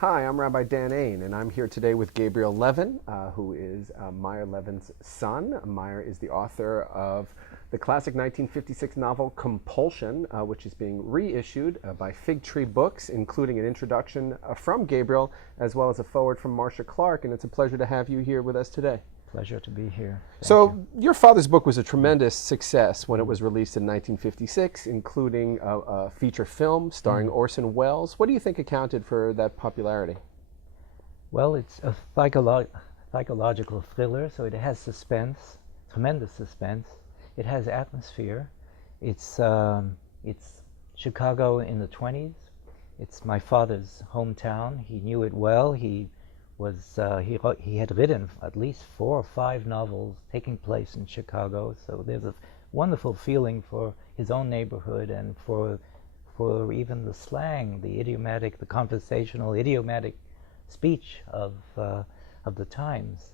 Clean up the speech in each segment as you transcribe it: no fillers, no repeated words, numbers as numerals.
Hi, I'm Rabbi Dan Ain, and I'm here today with Gabriel Levin, who is Meyer Levin's son. Meyer is the author of the classic 1956 novel Compulsion, which is being reissued by Fig Tree Books, including an introduction from Gabriel, as well as a foreword from Marcia Clark, and it's a pleasure to have you here with us today. Pleasure to be here. Thank you. Your father's book was a tremendous success when it was released in 1956, including a feature film starring Orson Welles. What do you think accounted for that popularity? Well, it's a psychological thriller, so it has suspense, tremendous suspense. It has atmosphere. It's Chicago in the 20s. It's my father's hometown. He knew it well. He had written at least 4 or 5 novels taking place in Chicago, so there's a wonderful feeling for his own neighborhood and for even the slang, the conversational, idiomatic speech of the times.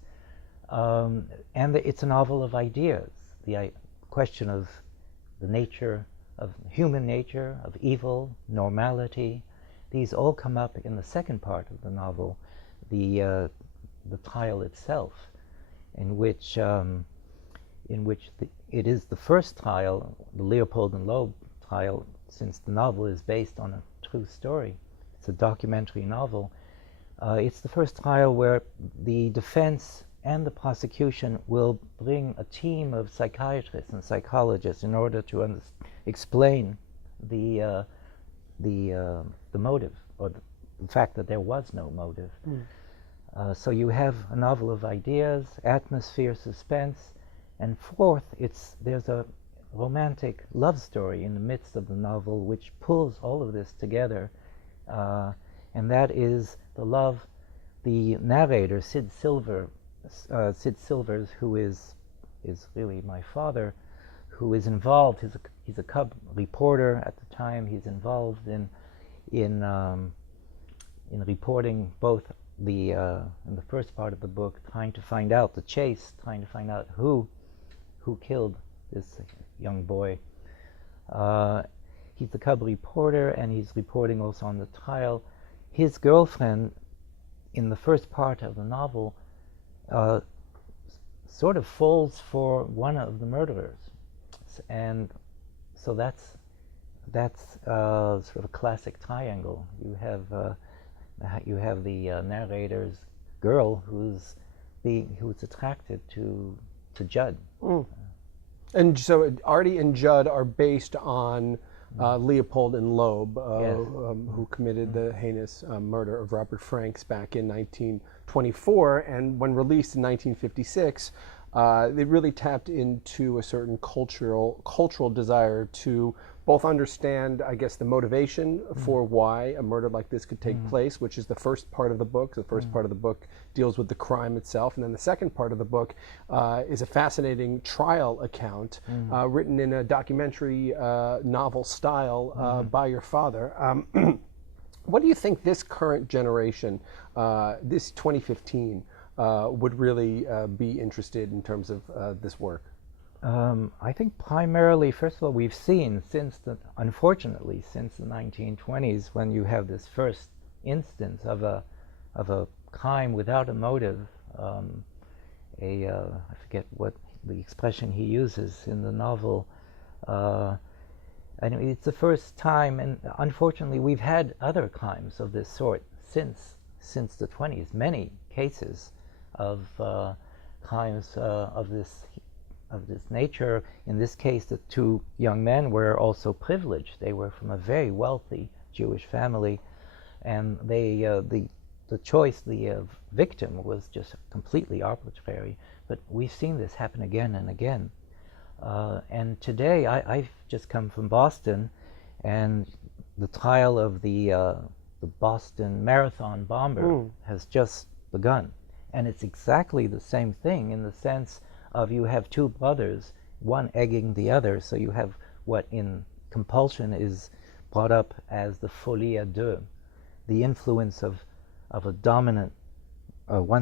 And it's a novel of ideas, the question of the nature of human nature, of evil, normality. These all come up in the second part of the novel. The trial itself, in which it is the first trial, the Leopold and Loeb trial, since the novel is based on a true story. It's a documentary novel. It's the first trial where the defense and the prosecution will bring a team of psychiatrists and psychologists in order to explain the motive, or the fact that there was no motive. So you have a novel of ideas, atmosphere, suspense, and fourth, there's a romantic love story in the midst of the novel which pulls all of this together, and that is the love the narrator, Sid Silvers, who is really my father, who is involved. He's a cub reporter at the time. He's involved in reporting both in the first part of the book, trying to find out who killed this young boy. He's the cub reporter, and he's reporting also on the trial. His girlfriend, in the first part of the novel, sort of falls for one of the murderers, and so that's sort of a classic triangle. You have the narrator's girl who's attracted to Judd. And so Artie and Judd are based on Leopold and Loeb, Yes. Who committed the heinous murder of Robert Franks back in 1924. And when released in 1956, they really tapped into a certain cultural desire to both understand, I guess, the motivation for why a murder like this could take place, which is the first part of the book. The first part of the book deals with the crime itself, and then the second part of the book is a fascinating trial account written in a documentary novel style by your father. What do you think this current generation, this 2015, would really be interested in terms of this work? I think primarily, first of all, we've seen unfortunately since the 1920s, when you have this first instance of a crime without a motive, I forget what the expression he uses in the novel. And it's the first time, and unfortunately, we've had other crimes of this sort since the 20s. Many cases of crimes of this nature. In this case, the 2 young men were also privileged. They were from a very wealthy Jewish family, and the choice, the victim, was just completely arbitrary. But we've seen this happen again and again. And today, I've just come from Boston, and the trial of the Boston Marathon bomber has just begun. And it's exactly the same thing in the sense of you have 2 brothers, one egging the other, so you have what in Compulsion is brought up as the folie à deux, the influence of one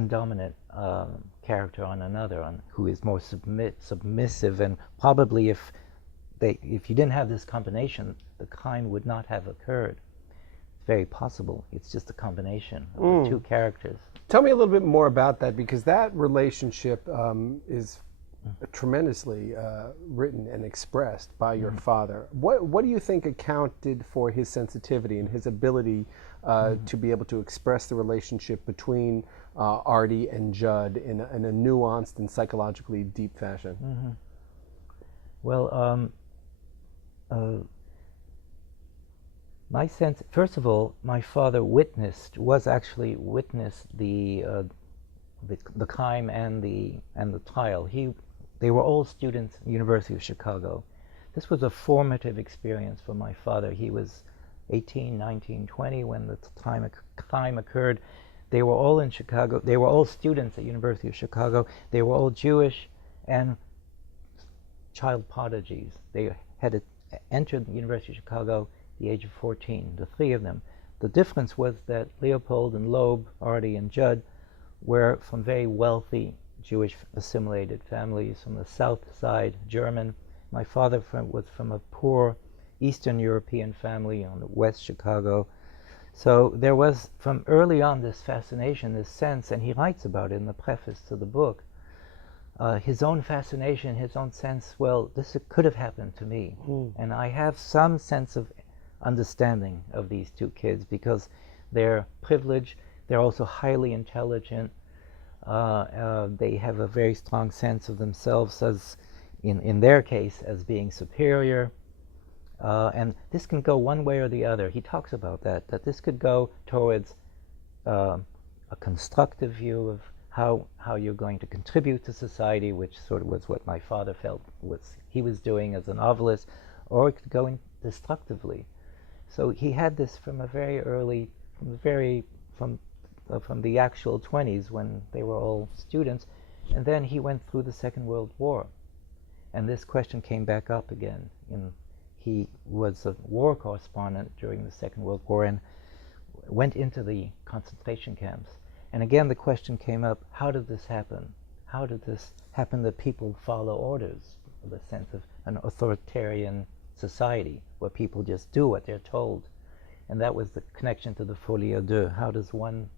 dominant character on another, who is more submissive, and probably if you didn't have this combination, the crime would not have occurred. very possible. It's just a combination of the two characters. Tell me a little bit more about that, because that relationship is tremendously written and expressed by your father. What do you think accounted for his sensitivity and his ability to be able to express the relationship between Artie and Judd in a nuanced and psychologically deep fashion? Well, my sense, first of all, my father was actually witnessed the crime and the trial. They were all students at the University of Chicago. This was a formative experience for my father. He was 18, 19, 20 when the crime occurred. They were all in Chicago. They were all students at the University of Chicago. They were all Jewish and child prodigies. They had entered the University of Chicago at the age of 14, the three of them. The difference was that Leopold and Loeb, Artie and Judd, were from very wealthy Jewish assimilated families from the south side, German. My father was from a poor Eastern European family on the West Chicago. So there was, from early on, this fascination, this sense, and he writes about it in the preface to the book, his own fascination, his own sense, well, this could have happened to me. And I have some sense of understanding of these two kids because they're privileged, they're also highly intelligent, they have a very strong sense of themselves as, in their case, as being superior. And this can go one way or the other. He talks about that this could go towards a constructive view of how you're going to contribute to society, which sort of was what my father felt he was doing as a novelist, or it could go in destructively. So he had this from a very early, from the actual 20s when they were all students, and then he went through the Second World War, and this question came back up again. He was a war correspondent during the Second World War and went into the concentration camps. And again, the question came up, how did this happen? How did this happen that people follow orders, the sense of an authoritarian society where people just do what they're told? And that was the connection to the folie à deux. How does one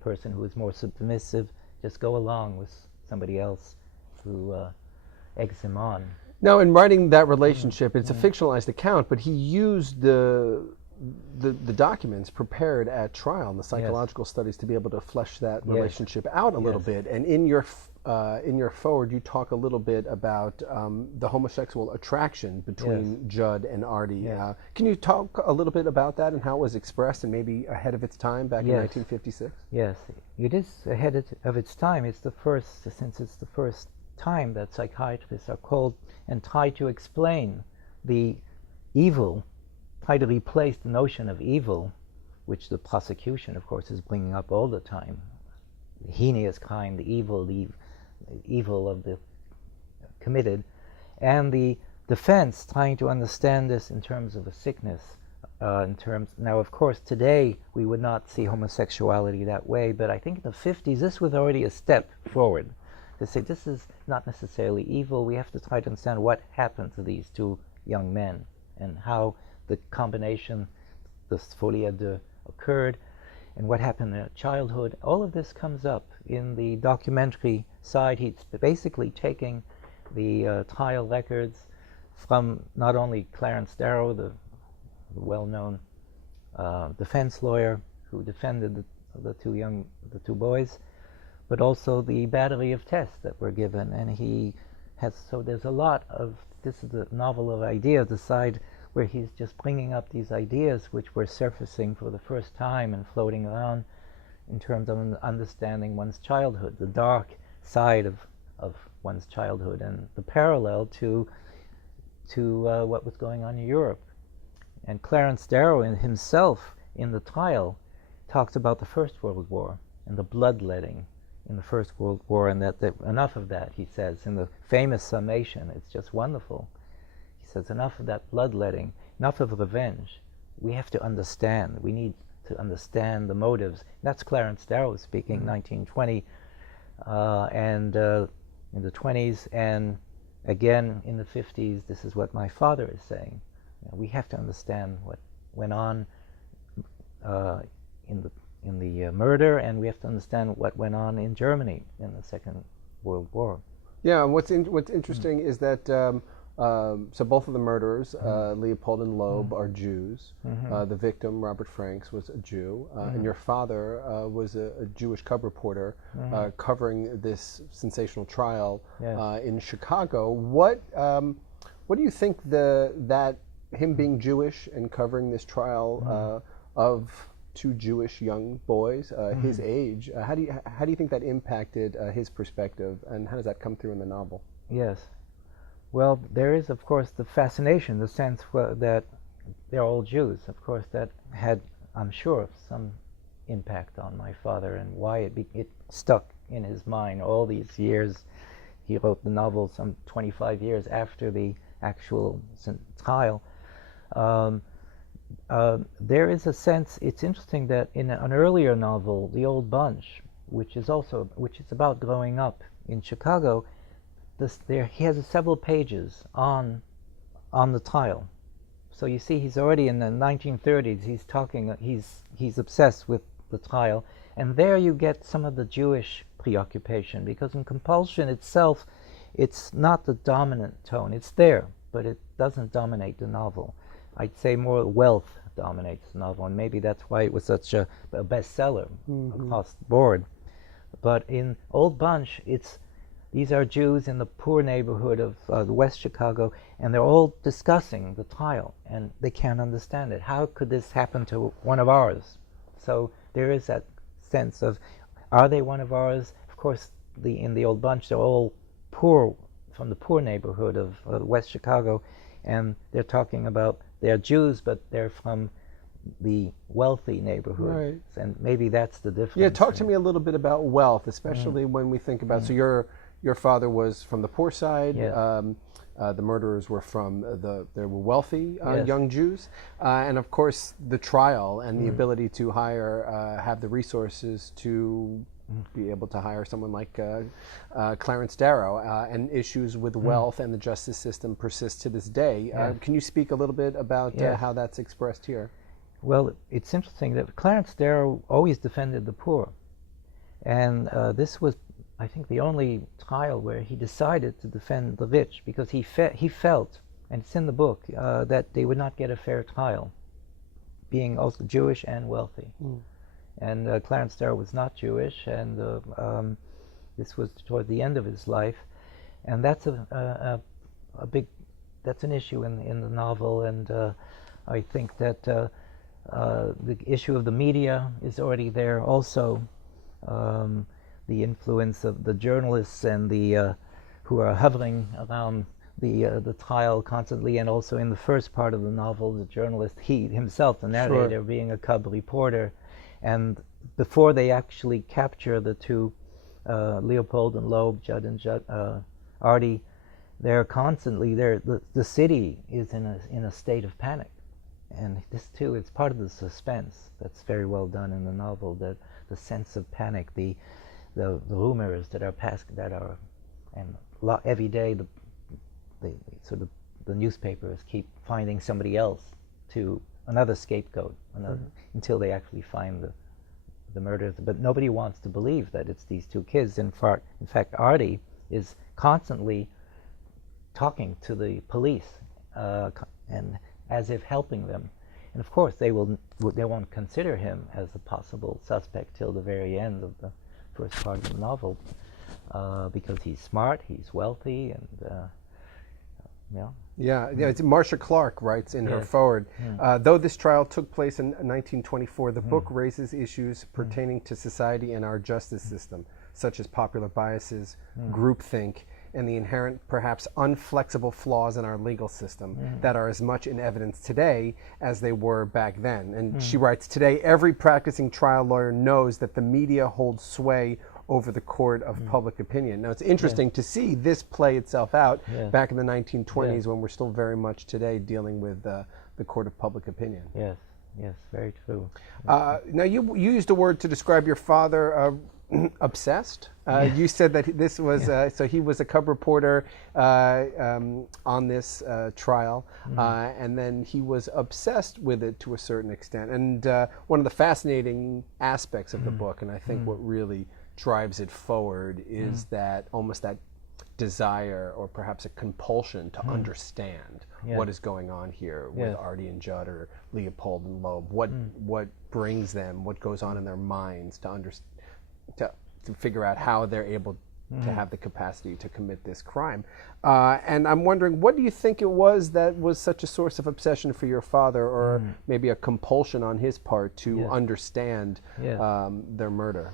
person who is more submissive just go along with somebody else who eggs him on? Now, in writing that relationship, it's a fictionalized account, but he used the documents prepared at trial and the psychological studies to be able to flesh that relationship out a little bit. And in your foreword, you talk a little bit about the homosexual attraction between Judd and Artie. Can you talk a little bit about that and how it was expressed and maybe ahead of its time back in 1956? Yes, it is ahead of its time. It's the first, since it's the first time that psychiatrists are called and try to explain the evil, try to replace the notion of evil, which the prosecution, of course, is bringing up all the time. The heinous crime, the evil of the committed, and the defense trying to understand this in terms of a sickness. Now, of course, today we would not see homosexuality that way, but I think in the 50s this was already a step forward. To say this is not necessarily evil, we have to try to understand what happened to these two young men and how the combination, this folie à deux, occurred and what happened in their childhood. All of this comes up in the documentary side. He's basically taking the trial records from not only Clarence Darrow, the well-known defense lawyer who defended the two boys, but also the battery of tests that were given. And so there's a lot of, this is a novel of ideas, the side where he's just bringing up these ideas which were surfacing for the first time and floating around in terms of understanding one's childhood, the dark side of one's childhood, and the parallel to what was going on in Europe. And Clarence Darrow himself in the trial talks about the First World War and the bloodletting in the First World War, and that enough of that, he says, in the famous summation, it's just wonderful. He says, enough of that bloodletting, enough of revenge. We have to understand. We need to understand the motives. That's Clarence Darrow speaking, 1920, and in the 20s, and again in the 50s, this is what my father is saying. We have to understand what went on in the murder, and we have to understand what went on in Germany in the Second World War. Yeah, and what's interesting is that so both of the murderers, Leopold and Loeb, are Jews. The victim, Robert Franks, was a Jew, and your father was a Jewish cub reporter covering this sensational trial in Chicago. What do you think that him being Jewish and covering this trial of two Jewish young boys, his age, how do you think that impacted his perspective, and how does that come through in the novel? Yes. Well, there is, of course, the fascination, the sense that they're all Jews. Of course, that had, I'm sure, some impact on my father, and why it stuck in his mind all these years. He wrote the novel some 25 years after the actual trial. There is a sense, it's interesting that in an earlier novel, The Old Bunch, which is about growing up in Chicago, he has several pages on the trial. So you see, he's already in the 1930s. He's obsessed with the trial, and there you get some of the Jewish preoccupation, because in Compulsion itself, it's not the dominant tone. It's there, but it doesn't dominate the novel. I'd say more wealth dominates the novel, and maybe that's why it was such a bestseller across the board. But in Old Bunch, these are Jews in the poor neighborhood of West Chicago, and they're all discussing the trial, and they can't understand it. How could this happen to one of ours? So there is that sense of, are they one of ours? Of course, in the Old Bunch, they're all poor, from the poor neighborhood of West Chicago, and they're talking about they're Jews, but they're from the wealthy neighborhood, right. And maybe that's the difference. Yeah, talk to me a little bit about wealth, especially when we think about, so your father was from the poor side, the murderers were they were wealthy young Jews, and of course the trial and the ability to have the resources to be able to hire someone like Clarence Darrow, and issues with wealth and the justice system persist to this day. Can you speak a little bit about how that's expressed here? Well, it's interesting that Clarence Darrow always defended the poor, and this was, I think, the only trial where he decided to defend the rich, because he felt, and it's in the book, that they would not get a fair trial, being also Jewish and wealthy. And Clarence Darrow was not Jewish, and this was toward the end of his life, and that's that's an issue in the novel, and I think that the issue of the media is already there also. The influence of the journalists and who are hovering around the trial constantly, and also in the first part of the novel, the journalist, he himself, the narrator, being a cub reporter. And before they actually capture the two, Leopold and Loeb, Judd and Artie, they're constantly there. The city is in a state of panic, and this too is part of the suspense that's very well done in the novel. That the sense of panic, the rumors that are and every day the newspapers keep finding somebody else, another scapegoat, until they actually find the murderers. But nobody wants to believe that it's these two kids. In fact, Artie is constantly talking to the police, and as if helping them. And of course, they won't consider him as a possible suspect till the very end of the first part of the novel, because he's smart, he's wealthy, and it's Marcia Clark writes in her foreword, though this trial took place in 1924, the book raises issues pertaining to society and our justice system, such as popular biases, groupthink, and the inherent, perhaps unflexible flaws in our legal system that are as much in evidence today as they were back then. And she writes, today every practicing trial lawyer knows that the media holds sway over the court of public opinion. Now, it's interesting to see this play itself out back in the 1920s when we're still very much today dealing with the court of public opinion. Yes, very true. Now, you used a word to describe your father, obsessed. Yes. You said that this was so he was a cub reporter on this trial, and then he was obsessed with it to a certain extent. And one of the fascinating aspects of the book, and I think what really drives it forward, is that almost that desire, or perhaps a compulsion, to understand what is going on here with Artie and Judd, or Leopold and Loeb. What brings them, what goes on in their minds to figure out how they're able to have the capacity to commit this crime. And I'm wondering, what do you think it was that was such a source of obsession for your father, or maybe a compulsion on his part to understand their murder?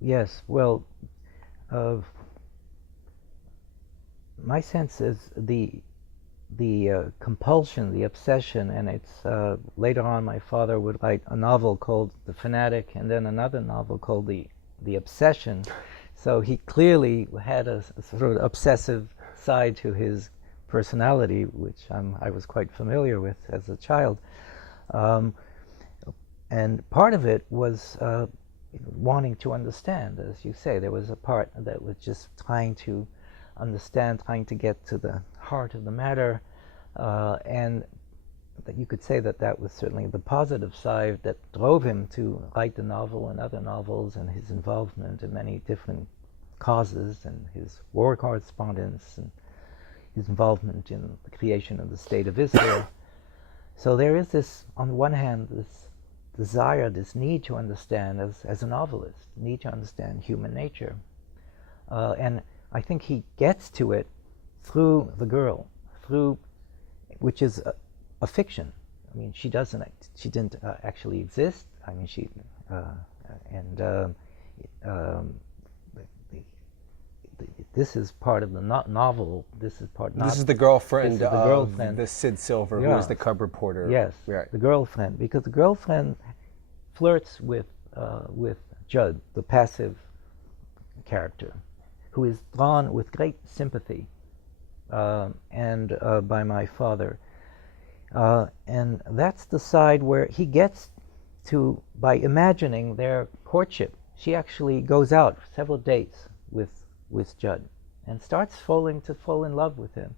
Yes, well, my sense is the compulsion, the obsession, and it's later on my father would write a novel called The Fanatic, and then another novel called The Obsession. So he clearly had a sort of obsessive side to his personality, which I was quite familiar with as a child. And part of it was wanting to understand, as you say. There was a part that was just trying to understand, trying to get to the heart of the matter, and that you could say that was certainly the positive side that drove him to write the novel and other novels, and his involvement in many different causes, and his war correspondence, and his involvement in the creation of the State of Israel. So there is this, on the one hand, this desire, this need to understand, as a novelist, need to understand human nature. And I think he gets to it through the girl, which is a fiction. I mean, she didn't actually exist. I mean, this is part of the novel. This is the girlfriend of the Sid Silver, who is the cub reporter. Yes, right. The girlfriend, because the girlfriend flirts with Judd, the passive character, who is drawn with great sympathy and by my father. And that's the side where he gets to, by imagining their courtship. She actually goes out several dates with Judd and starts fall in love with him.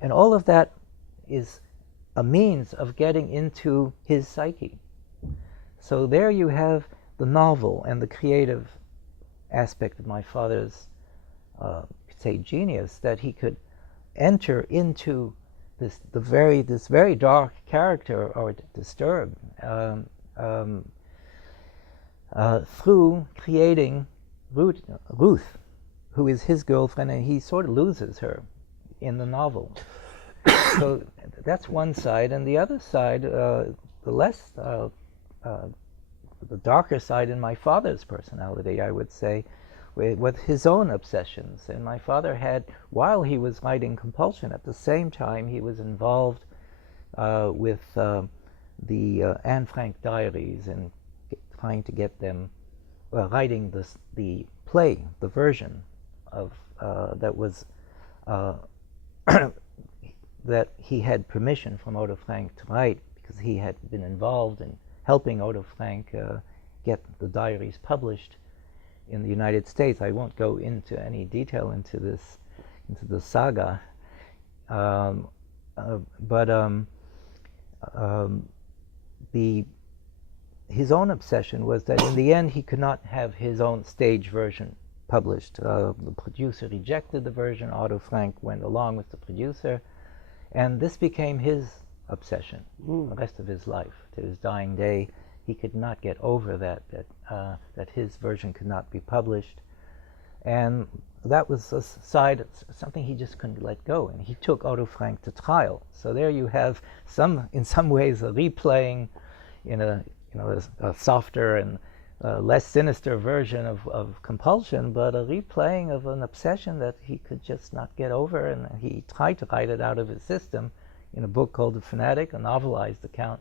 And all of that is a means of getting into his psyche. So there you have the novel and the creative aspect of my father's, say, genius, that he could enter into this very dark character, or disturbed, through creating Ruth, who is his girlfriend, and he sort of loses her in the novel. So that's one side, and the other side, the darker side in my father's personality, I would say, with his own obsessions. And my father had, while he was writing Compulsion, at the same time he was involved with the Anne Frank diaries, and trying to get them, writing the play, the version of that was that he had permission from Otto Frank to write, because he had been involved in helping Otto Frank get the diaries published in the United States. I won't go into any detail into the saga, but his own obsession was that in the end he could not have his own stage version published. The producer rejected the version. Otto Frank went along with the producer, and this became his obsession the rest of his life. To his dying day, he could not get over that his version could not be published, and that was a side, something he just couldn't let go. And he took Otto Frank to trial. So there you have in some ways, a replaying in a softer and less sinister version of Compulsion, but a replaying of an obsession that he could just not get over, and he tried to write it out of his system in a book called The Fanatic, a novelized account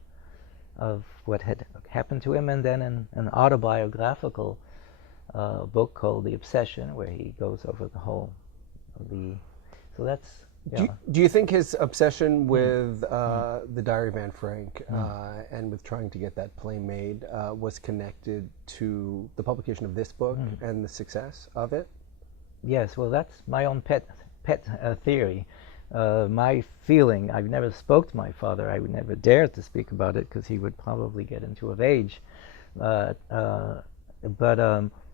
of what had happened to him, and then in an autobiographical book called The Obsession, where he goes over the whole of the. So Do you think his obsession with the Diary of Anne Frank and with trying to get that play made was connected to the publication of this book and the success of it? Yes, well, that's my own pet theory. My feeling, I've never spoke to my father. I would never dare to speak about it because he would probably get into a rage. But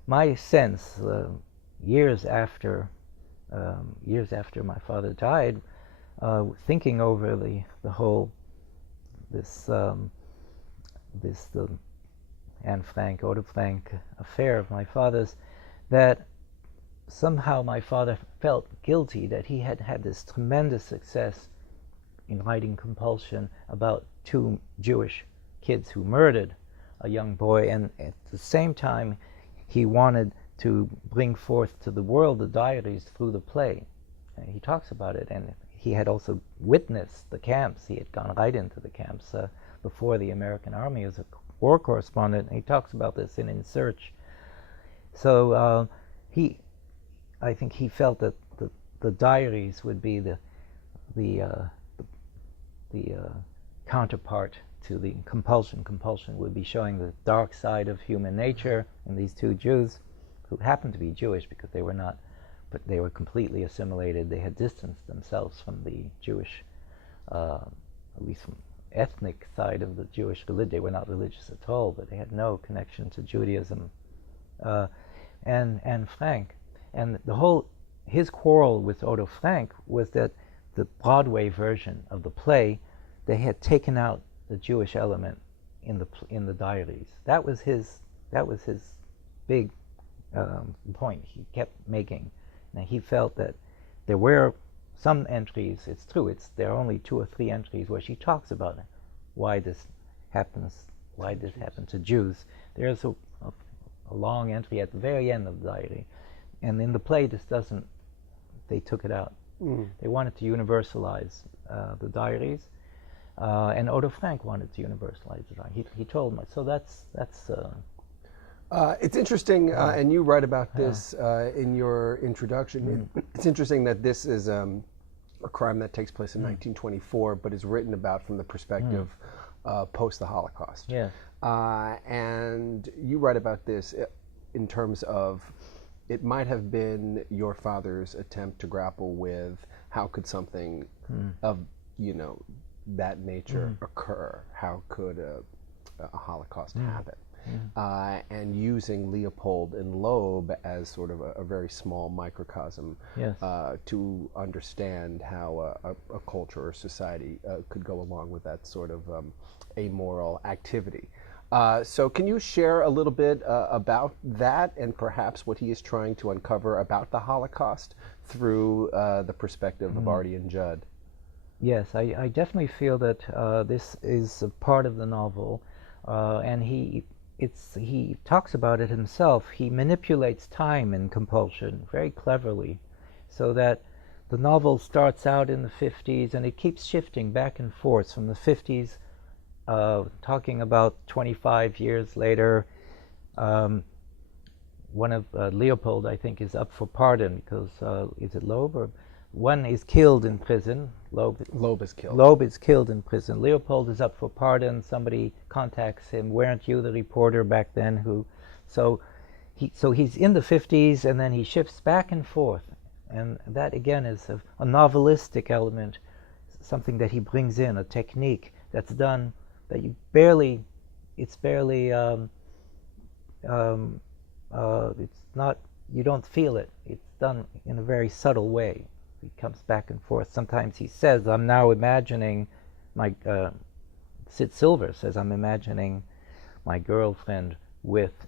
my sense, years after my father died, thinking over the whole the Anne Frank, Otto Frank affair of my father's, that somehow my father felt guilty that he had had this tremendous success in writing Compulsion about two Jewish kids who murdered a young boy, and at the same time he wanted to bring forth to the world the diaries through the play. And he talks about it, and he had also witnessed the camps. He had gone right into the camps before the American Army as a war correspondent, and he talks about this in Search. So I think he felt that the diaries would be the counterpart to the Compulsion. Compulsion would be showing the dark side of human nature, and these two Jews, who happened to be Jewish because they were not, but they were completely assimilated. They had distanced themselves from the Jewish, at least from ethnic side of the Jewish religion. They were not religious at all, but they had no connection to Judaism. And Frank, and his quarrel with Otto Frank was that the Broadway version of the play, they had taken out the Jewish element in the diaries. That was his big point he kept making. Now he felt that there were some entries. It's true. There are only 2 or 3 entries where she talks about why this happened to Jews. There's a long entry at the very end of the diary, and in the play this doesn't. They took it out. They wanted to universalize the diaries, and Otto Frank wanted to universalize the diary. He told me. So that's. It's interesting, and you write about this in your introduction. It's interesting that this is a crime that takes place in 1924, but is written about from the perspective post the Holocaust. Yes. And you write about this in terms of it might have been your father's attempt to grapple with how could something of that nature occur? How could a Holocaust happen? And using Leopold and Loeb as sort of a very small microcosm to understand how a culture or society could go along with that sort of amoral activity. So can you share a little bit about that and perhaps what he is trying to uncover about the Holocaust through the perspective of Artie and Judd? Yes, I definitely feel that this is a part of the novel, and he talks about it himself. He manipulates time in Compulsion very cleverly, so that the novel starts out in the 50s and it keeps shifting back and forth from the 50s, talking about 25 years later. One of Leopold, I think, is up for pardon because is it Loeb or one is killed in prison. Loeb is killed. Loeb is killed in prison. Leopold is up for pardon. Somebody contacts him. Weren't you the reporter back then? So he's in the 50s, and then he shifts back and forth, and that again is a novelistic element, something that he brings in, a technique that's done that it's not, you don't feel it. It's done in a very subtle way. He comes back and forth. Sometimes he says, I'm now imagining Sid Silver says, I'm imagining my girlfriend with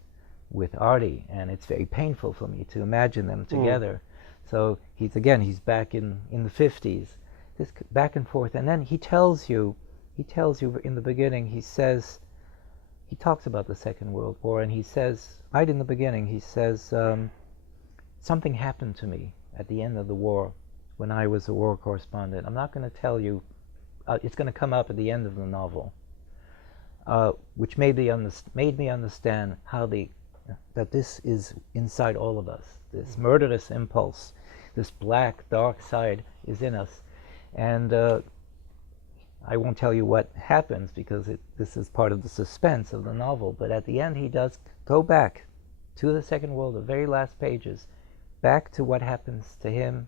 Artie, and it's very painful for me to imagine them together. So he's back in the 50s, this back and forth, and then he tells you in the beginning, he talks about the Second World War, and he says, right in the beginning, he says, something happened to me at the end of the war when I was a war correspondent. I'm not going to tell you, it's going to come up at the end of the novel, which made me understand that this is inside all of us. This murderous impulse, this black, dark side is in us. And I won't tell you what happens because this is part of the suspense of the novel, but at the end he does go back to the Second World, the very last pages, back to what happens to him,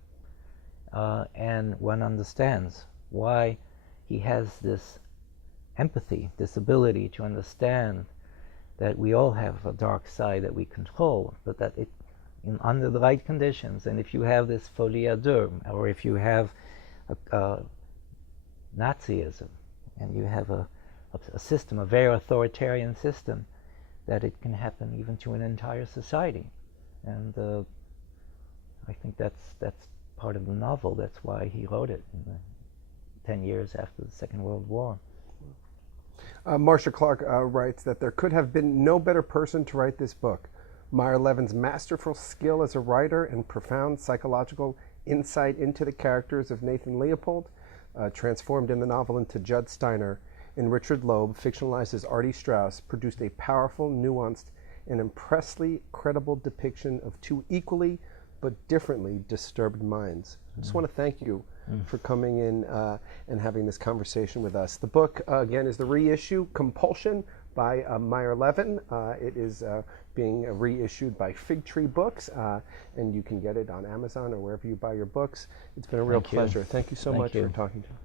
and one understands why he has this empathy, this ability to understand that we all have a dark side that we control, but that under the right conditions, and if you have this folie à deux, or if you have Nazism, and you have a system, a very authoritarian system, that it can happen even to an entire society. And I think that's part of the novel. That's why he wrote it in the 10 years after the Second World War. Marcia Clark writes that there could have been no better person to write this book. Meyer Levin's masterful skill as a writer and profound psychological insight into the characters of Nathan Leopold, transformed in the novel into Judd Steiner, and Richard Loeb, fictionalized as Artie Strauss, produced a powerful, nuanced, and impressively credible depiction of two equally but differently disturbed minds. I just want to thank you for coming in and having this conversation with us. The book, again, is the reissue, Compulsion, by Meyer Levin. It is being reissued by Fig Tree Books, and you can get it on Amazon or wherever you buy your books. It's been a real pleasure. Thank you so much for talking to me.